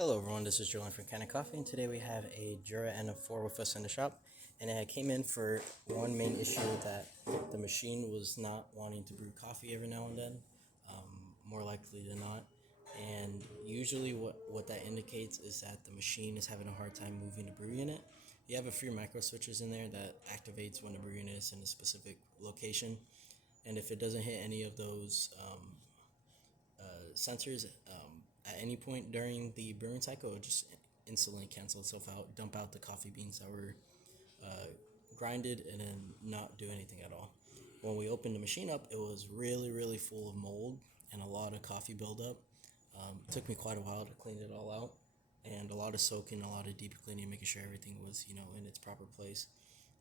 Hello everyone, this is Julian from Kanen Coffee, and today we have a Jura N4 with us in the shop, and it came in for one main issue that the machine was not wanting to brew coffee every now and then, more likely than not, and usually what that indicates is that the machine is having a hard time moving the brew unit. You have a few micro switches in there that activates when the brew unit is in a specific location, and if it doesn't hit any of those sensors at any point during the brewing cycle, it just instantly cancel itself out, dump out the coffee beans that were grinded, and then not do anything at all. When we opened the machine up, it was really full of mold and a lot of coffee buildup. It took me quite a while to clean it all out, and a lot of soaking, a lot of deep cleaning, making sure everything was in its proper place.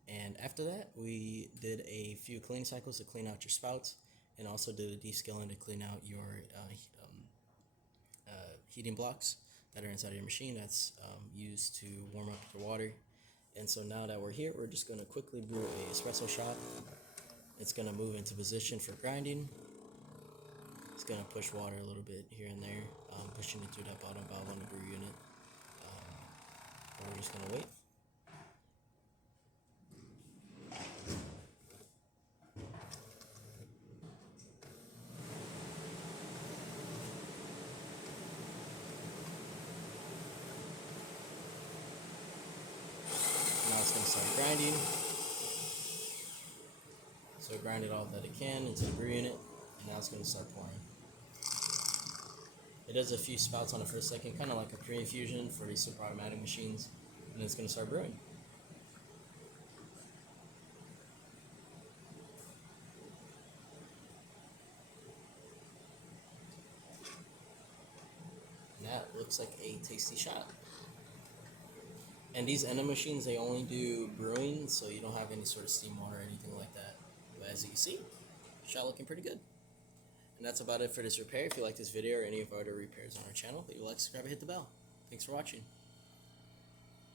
And after that, we did a few cleaning cycles to clean out your spouts, and also did a descaling to clean out your heating blocks that are inside of your machine that's used to warm up your water. And so now that we're here, we're just going to quickly brew a espresso shot. It's going to move into position for grinding. It's going to push water a little bit here and there, pushing it through that bottom valve on the brew unit. And we're just going to wait. Now it's going to start grinding. So it grinded all that it can into the brew unit, and now it's going to start pouring. It does a few spouts on the first second, kind of like a pre-infusion for these super automatic machines, and it's going to start brewing. And that looks like a tasty shot. And these Ena machines, they only do brewing, so you don't have any sort of steam water or anything like that. But as you can see, shot looking pretty good. And that's about it for this repair. If you like this video or any of our other repairs on our channel, leave a like, subscribe, and hit the bell. Thanks for watching.